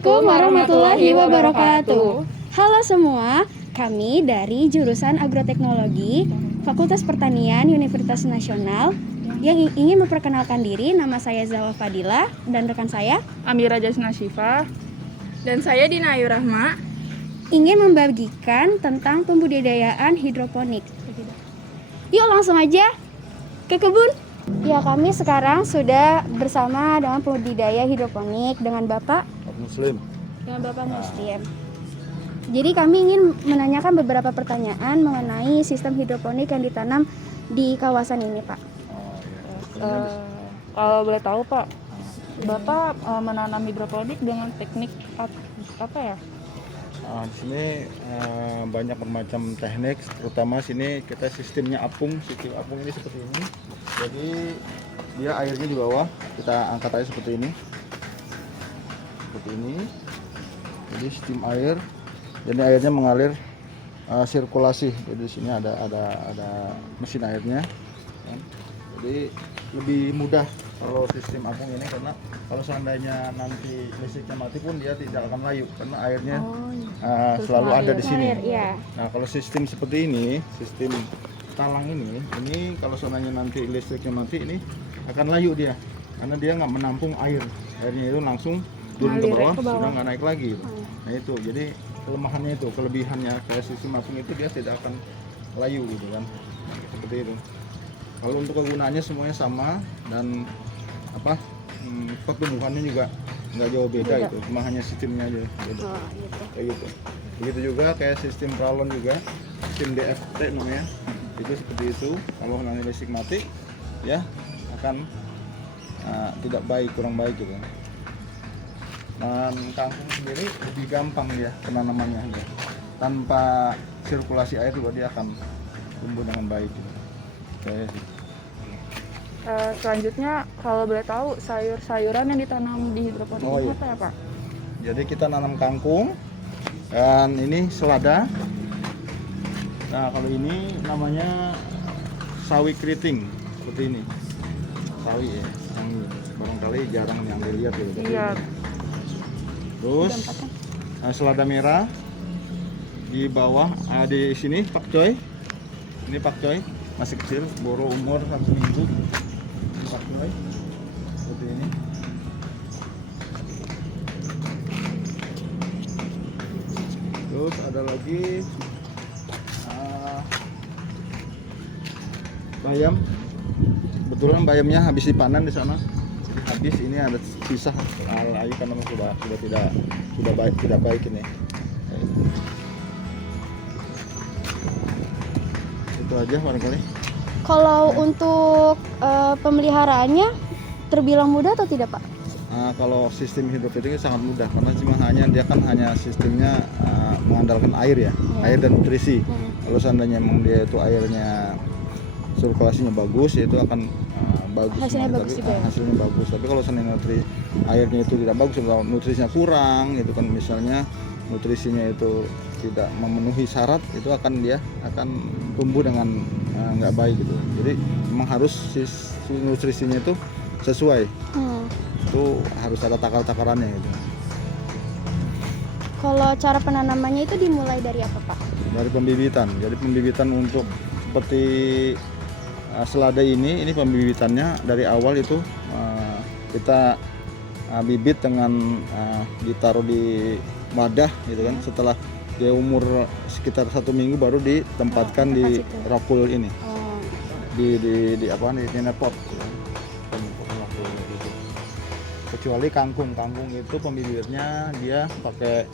Assalamualaikum warahmatullahi wabarakatuh. Halo semua, kami dari jurusan Agroteknologi Fakultas Pertanian Universitas Nasional yang ingin memperkenalkan diri. Nama saya Zalwa Fadila dan rekan saya Amira Jasna Syifa. Dan saya Dina Ayu Rahma. Ingin membagikan tentang pembudidayaan hidroponik. Yuk langsung aja ke kebun. Ya, kami sekarang sudah bersama dengan pembudidaya hidroponik dengan Bapak Muslim. Muslim. Jadi kami ingin menanyakan beberapa pertanyaan mengenai sistem hidroponik yang ditanam di kawasan ini, Pak. Kalau boleh tahu Pak, Bapak menanam hidroponik dengan teknik apa ya? Di sini banyak bermacam teknik, terutama sini kita sistemnya apung. Sistem apung ini seperti ini. Jadi dia airnya di bawah, kita angkat air seperti ini. Seperti ini. Jadi sistem air, jadi airnya mengalir sirkulasi. Jadi di sini ada mesin airnya. Jadi lebih mudah kalau sistem apung ini, karena kalau seandainya nanti listriknya mati pun dia tidak akan layu karena airnya selalu ada di sini. Nah, kalau sistem seperti ini, sistem talang ini kalau seandainya nanti listriknya mati, ini akan layu dia karena dia nggak menampung air. Airnya itu langsung turun ke bawah, sudah nggak naik lagi. Nah itu, jadi kelemahannya itu, kelebihannya kayak sistem apung itu dia tidak akan layu gitu kan, seperti itu. Kalau untuk kegunaannya semuanya sama dan pertumbuhannya juga nggak jauh beda itu, cuma hanya sistemnya aja beda. Kayak gitu. Begitu juga kayak sistem pralon juga, sistem DFT namanya, itu seperti itu. Kalau nanti listrik mati, ya akan tidak baik, kurang baik gitu. Dan kangkung sendiri lebih gampang ya penanamannya, ya. Tanpa sirkulasi air juga dia akan tumbuh dengan baik gitu. Kayak gitu. Selanjutnya kalau boleh tahu sayur-sayuran yang ditanam di hidroponik apa ya Pak? Jadi kita nanam kangkung dan ini selada. Nah kalau ini namanya sawi keriting seperti ini. Sawi ya, yang barangkali jarang yang dilihat gitu. Iya. Terus selada merah di bawah, di sini pakcoy. Ini pakcoy masih kecil, baru umur 1 minggu. Pakcoy seperti ini. Terus ada lagi bayam. Kebetulan bayamnya habis dipanen di sana. Habis, ini ada sisa ayu karena sudah tidak baik ini. Itu aja barangkali. Kalau untuk pemeliharaannya terbilang mudah atau tidak, Pak? Kalau sistem hidroponik sangat mudah karena cuma dia kan hanya sistemnya mengandalkan air ya, air dan nutrisi. Kalau seandainya memang dia itu airnya sirkulasinya bagus, ya itu akan bagus. Hasilnya bagus. Tapi kalau seandainya airnya itu tidak bagus, kalau nutrisinya kurang, itu kan misalnya nutrisinya itu tidak memenuhi syarat, itu dia akan tumbuh dengan nggak baik gitu. Jadi memang harus nutrisinya itu sesuai. Itu harus ada takar-takarannya gitu. Kalau cara penanamannya itu dimulai dari apa, Pak? Dari pembibitan. Jadi pembibitan untuk seperti selada ini pembibitannya dari awal itu kita bibit dengan ditaruh di wadah gitu kan. Setelah dia umur sekitar 1 minggu baru ditempatkan di rakul ini, di nenepot. Kecuali kangkung itu pembibirnya dia pakai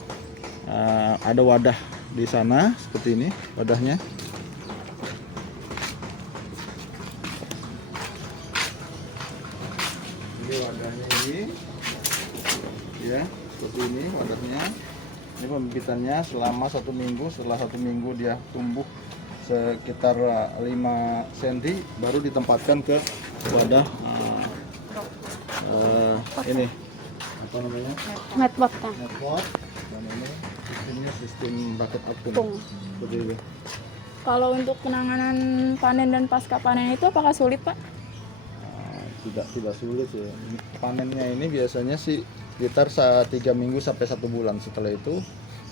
ada wadah di sana seperti ini wadahnya. Ini wadahnya ini, ya seperti ini wadahnya. Ini pembibitannya selama 1 minggu. Setelah 1 minggu dia tumbuh sekitar 5 cm, baru ditempatkan ke wadah ini apa namanya? Netpot. Dan ini sistemnya sistem bucket apung. Seperti itu. Kalau untuk penanganan panen dan pasca panen itu apakah sulit Pak? Tidak sulit ya. Panennya ini biasanya sih sekitar 3 minggu sampai 1 bulan. Setelah itu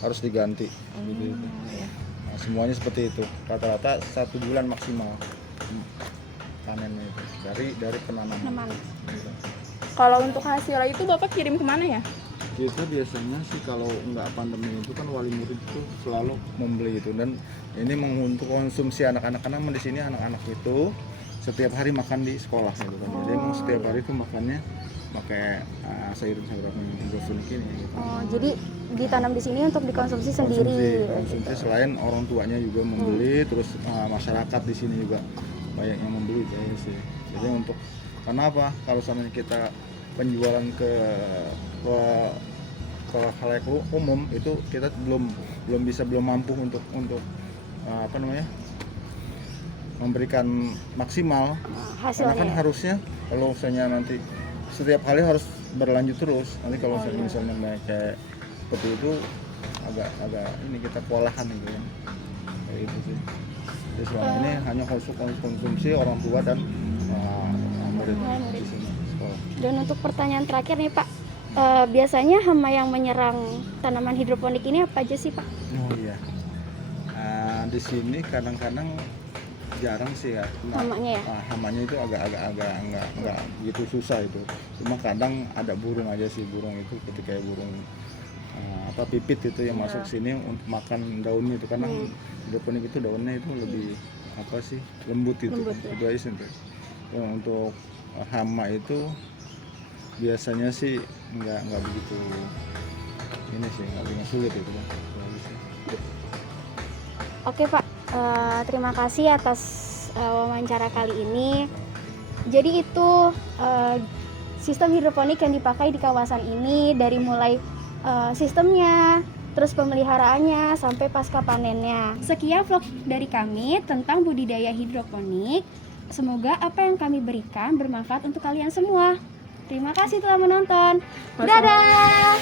harus diganti. Gitu. Nah, semuanya seperti itu. Rata-rata 1 bulan maksimal panennya itu dari penanaman. Gitu. Kalau untuk hasilnya itu Bapak kirim kemana ya? Itu biasanya sih kalau nggak pandemi itu kan wali murid itu selalu membeli itu, dan ini untuk konsumsi anak-anak, karena di sini anak-anak itu setiap hari makan di sekolah gitu kan. Jadi emang setiap hari itu makannya pakai sayur-sayuran hidroponik ini gitu. Oh, jadi ditanam di sini untuk dikonsumsi sendiri. Konsumsi selain orang tuanya juga membeli, terus masyarakat di sini juga banyak yang membeli kayaknya sih. Jadi untuk karena apa? Kalau sama kita penjualan ke khalayak umum itu kita belum mampu untuk memberikan maksimal. Hasilnya. Karena kan harusnya kalau misalnya nanti setiap kali harus berlanjut terus. Nanti kalau misalnya kayak seperti itu agak ini kita kewalahan gitu kan. Kayak itu sih. Jadi selama ini hanya konsumsi orang tua dan murid di sini sekolah. Dan untuk pertanyaan terakhir nih Pak, biasanya hama yang menyerang tanaman hidroponik ini apa aja sih Pak? Oh iya. Di sini kadang-kadang jarang sih ya. Hamanya ya? Hamanya itu agak nggak begitu susah itu. Cuma kadang ada burung aja sih, burung itu ketika burung pipit itu yang masuk sini untuk makan daunnya itu, karena hidroponik itu daunnya itu lebih lembut itu. Itu aja sih. Untuk hama itu biasanya sih nggak begitu ini sih, nggak begitu sulit itu kan. Oke Pak, terima kasih atas wawancara kali ini. Jadi itu sistem hidroponik yang dipakai di kawasan ini, dari mulai sistemnya, terus pemeliharaannya, sampai pasca panennya. Sekian vlog dari kami tentang budidaya hidroponik. Semoga apa yang kami berikan bermanfaat untuk kalian semua. Terima kasih telah menonton. Dadah!